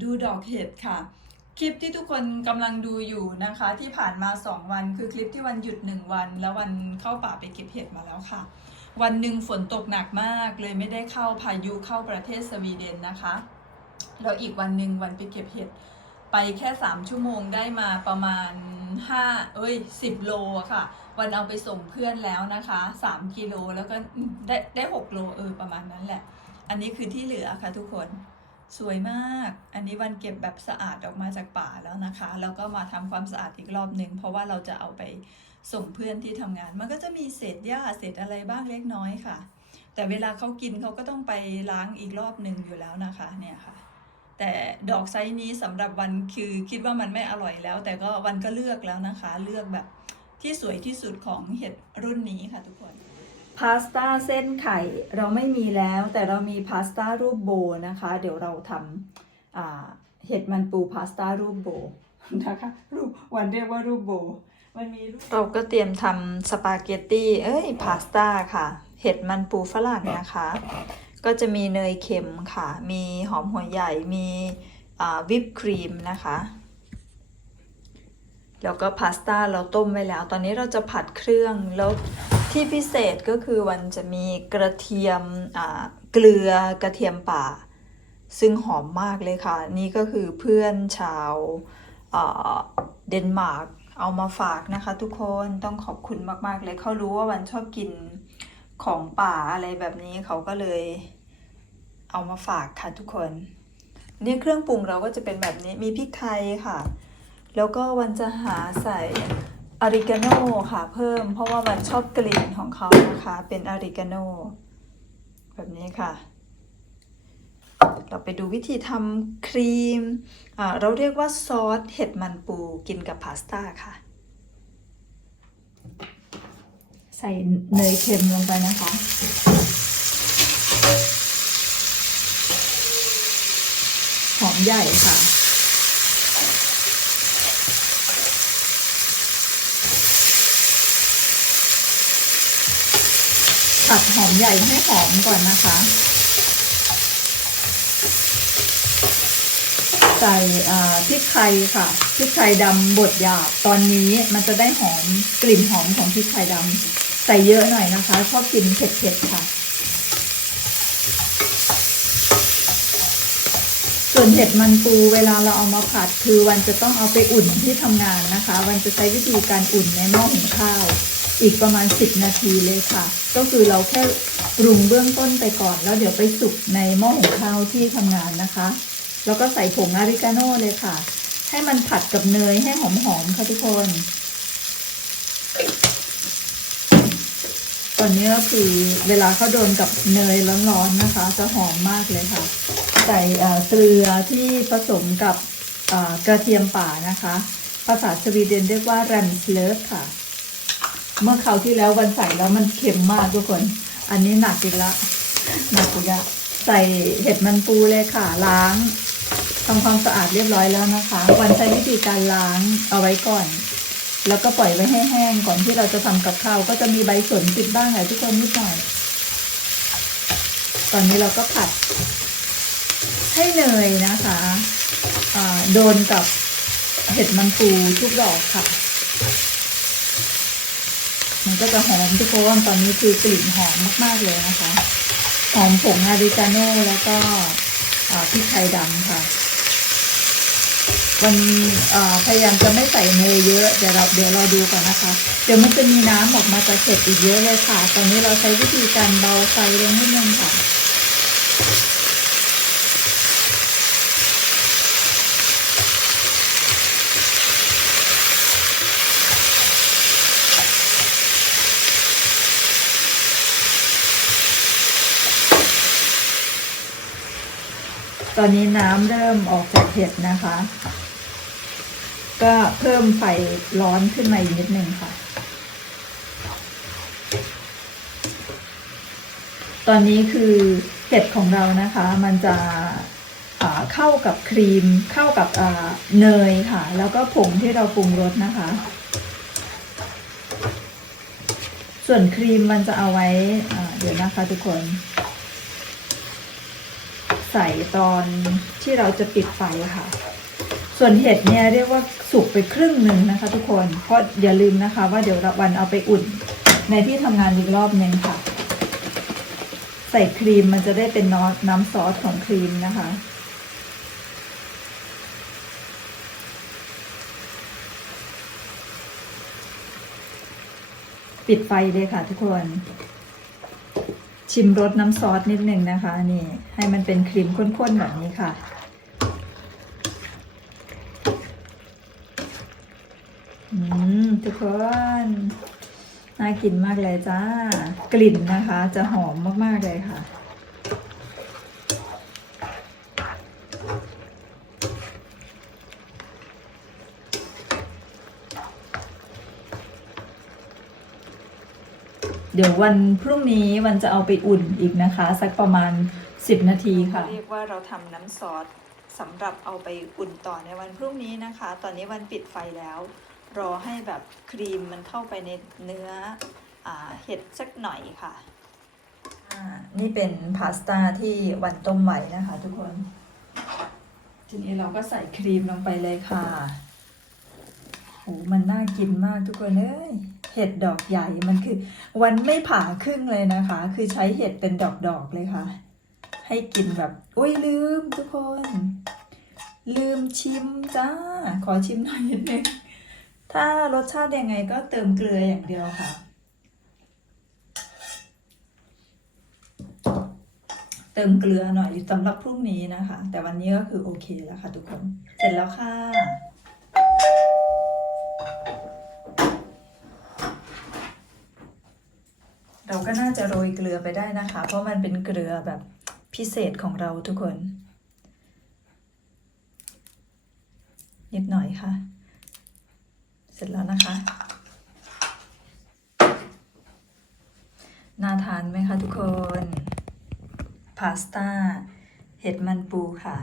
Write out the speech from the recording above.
ดูดอกเห็ดค่ะ คลิปที่ทุกคนกำลังดูอยู่นะคะ ที่ผ่านมา 2 วันคือคลิปที่วันหยุด 1 วัน แล้ววันเข้าป่าไปเก็บเห็ดมาแล้วค่ะ วันหนึ่งฝนตกหนักมาก เลยไม่ได้เข้าพายุเข้าประเทศสวีเดนนะคะแล้วอีกวันหนึ่งวันไปเก็บเห็ดไปแค่ 3 ชั่วโมงได้มาประมาณ 5 เอ้ย 10 โลอะค่ะ วันเอาไปส่งเพื่อนแล้วนะคะ 3 กิโลแล้วก็ได้ได้ 6 โลเออประมาณนั้นแหละ อันนี้คือที่เหลือค่ะทุกคน สวยมาก อันนี้วันเก็บแบบสะอาดออกมาจากป่าแล้วนะคะ แล้วก็มาทำความสะอาดอีกรอบหนึ่งเพราะว่าเราจะเอาไปส่งเพื่อนที่ทำงาน มันก็จะมีเศษหญ้าเศษอะไรบ้างเล็กน้อยค่ะ แต่เวลาเขากินเขาก็ต้องไปล้างอีกรอบหนึ่งอยู่แล้วนะคะเนี่ยค่ะ แต่ดอกไซส์นี้สำหรับวันคือคิดว่ามันไม่อร่อยแล้ว แต่ก็วันก็เลือกแล้วนะคะ เลือกแบบที่สวยที่สุดของเห็ดรุ่นนี้ค่ะทุกคน พาสต้าเส้นไข่เราไม่มีแล้ว แต่เรามีพาสต้ารูปโบนะคะ เดี๋ยวเราทำเห็ดมันปูพาสต้ารูปโบนะคะ รูปวันเรียกว่ารูปโบ มันมีเราก็เตรียมทำสปาเกตตี้เอ้ยพาสต้าค่ะ เห็ดมันปูฝรั่งนะคะ ก็จะมีเนยเค็มค่ะ มีหอมหัวใหญ่มีวิปครีมนะคะแล้วก็พาสต้าเราต้มไว้แล้ว ตอนนี้เราจะผัดเครื่องแล้ว ที่พิเศษก็คือวันจะมีกระเทียมอ่าเกลือกระเทียมป่า ซึ่งหอมมากเลยค่ะ นี่ก็คือเพื่อนชาวเดนมาร์กเอามาฝากนะคะทุกคนต้องขอบคุณมากๆเลยเขารู้ว่าวันชอบกินของป่าอะไรแบบนี้เขาก็เลยเอามาฝากค่ะทุกคนนี่เครื่องปรุงเราก็จะเป็นแบบนี้มีพริกไทยค่ะ แล้วก็วันจะหาใส่ อาริกาโน่ค่ะ เพิ่มเพราะว่าวันชอบกลิ่นของเขานะคะ เป็นอาริกาโน่แบบนี้ค่ะ เราไปดูวิธีทำครีม เราเรียกว่าซอสเห็ดมันปูกินกับพาสต้าค่ะ ใส่เนยเค็มลงไปนะคะหอมใหญ่ค่ะ ตัดหอมใหญ่ให้หอมก่อนนะคะ ใส่พริกไทยค่ะพริกไทยดำบดหยาบตอนนี้มันจะได้หอมกลิ่นหอมของพริกไทยดำใส่เยอะหน่อยนะคะชอบกินเผ็ดๆค่ะ ส่วนเห็ดมันปูเวลาเราเอามาผัดคือวันจะต้องเอาไปอุ่นที่ทำงานนะคะ วันจะใช้วิธีการอุ่นในหม้อหุงข้าว อีกประมาณ 10 นาทีเลยค่ะ ก็คือเราแค่ปรุงเบื้องต้นไปก่อน แล้วเดี๋ยวไปสุกในหม้อหุงข้าวที่ทำงานนะคะ แล้วก็ใส่ผงอาริกาโน่เลยค่ะ ให้มันผัดกับเนยให้หอมๆค่ะทุกคนตอนนี้ก็คือเวลาเขาโดนกับเนยร้อนๆนะคะ จะหอมมากเลยค่ะ ใส่เกลือที่ผสมกับกระเทียมป่านะคะ ภาษาสวีเดนเรียกว่าแรมสเลฟค่ะ เมื่อคราวที่แล้ววันใส่แล้วมันเค็มมากทุกคน อันนี้หนักอีกละหนักอีกละใส่เห็ดมันปูเลยค่ะล้างทำความสะอาดเรียบร้อยแล้วนะคะ วันใช้วิธีการล้างเอาไว้ก่อน แล้วก็ปล่อยไว้ให้แห้งก่อนที่เราจะทำกับข้าวก็จะมีใบสนติดบ้างแหละทุกคนนิดหน่อย ตอนนี้เราก็ผัด ให้เนยนะคะอ่าโดนกับเห็ดมันปูทุกดอกค่ะ มันก็จะหอมทุกคนตอนนี้คือกลิ่นหอมมากๆเลยนะคะ หอมผงอาริกาโน่แล้วก็พริกไทยดำค่ะวันพยายามจะไม่ใส่เนยเยอะเดี๋ยวเราเดี๋ยวเราดูก่อนนะคะ เดี๋ยวมันจะมีน้ำออกมาจากเห็ดอีกเยอะเลยค่ะ ตอนนี้เราใช้วิธีการเบาไฟลงนิดนึงค่ะ ตอนนี้น้ำเริ่มออกจากเห็ดนะคะ ก็เพิ่มไฟร้อนขึ้นมาอีกนิดนึงค่ะ ตอนนี้คือเห็ดของเรานะคะ มันจะเข้ากับครีมเข้ากับเนยค่ะ แล้วก็ผงที่เราปรุงรสนะคะ ส่วนครีมมันจะเอาไว้เดี๋ยวนะคะทุกคน ใส่ตอนที่เราจะปิดไฟค่ะ ส่วนเห็ดเนี่ยเรียกว่าสุกไปครึ่งหนึ่งนะคะ ทุกคน เพราะอย่าลืมนะคะ ว่าเดี๋ยววันเอาไปอุ่นในที่ทำงานอีกรอบหนึงค่ะ ใส่ครีมมันจะได้เป็นน้น้ำซอสของครีมนะคะปิดไฟเลยค่ะทุกคน ชิมรสน้ำซอสนิดหนึ่งนะคะ นี่ ให้มันเป็นครีมข้นๆแบบนี้ค่ะอืมทุกคนน่ากินมากเลยจ้า กลิ่นนะคะ จะหอมมากๆเลยค่ะ ดี๋ยววันพรุ่งนี้วันจะเอาไปอุ่นอีกนะคะ สักประมาณ 10 นาทีค่ะ เรียกว่าเราทำน้ำซอสสำหรับเอาไปอุ่นต่อในวันพรุ่งนี้นะคะ ตอนนี้วันปิดไฟแล้ว รอให้แบบครีมมันเข้าไปในเนื้ออาเห็ดสักหน่อยค่ะอ่านี่เป็นพาสต้าที่วันต้มไว้นะคะทุกคน ทีนี้เราก็ใส่ครีมลงไปเลยค่ะโหมันน่ากินมากทุกคนเอ้ย เห็ดดอกใหญ่มันคือ วันไม่ผ่าครึ่งเลยนะคะ คือใช้เห็ดเป็นดอกๆเลยค่ะ ให้กินแบบอุ้ยลืมทุกคน ลืมชิมจ้า ขอชิมหน่อยนิดนึงถ้ารสชาติยังไงก็เติมเกลืออย่างเดียวค่ะ เติมเกลือหน่อยสำหรับพรุ่งนี้นะคะ แต่วันนี้ก็คือโอเคแล้วค่ะทุกคน เสร็จแล้วค่ะ เราก็น่าจะโรยเกลือไปได้นะคะ เพราะมันเป็นเกลือแบบพิเศษของเราทุกคน นิดหน่อยค่ะ เสร็จแล้วนะคะ น่าทานไหมคะทุกคน พาสต้า เห็ดมันปูค่ะ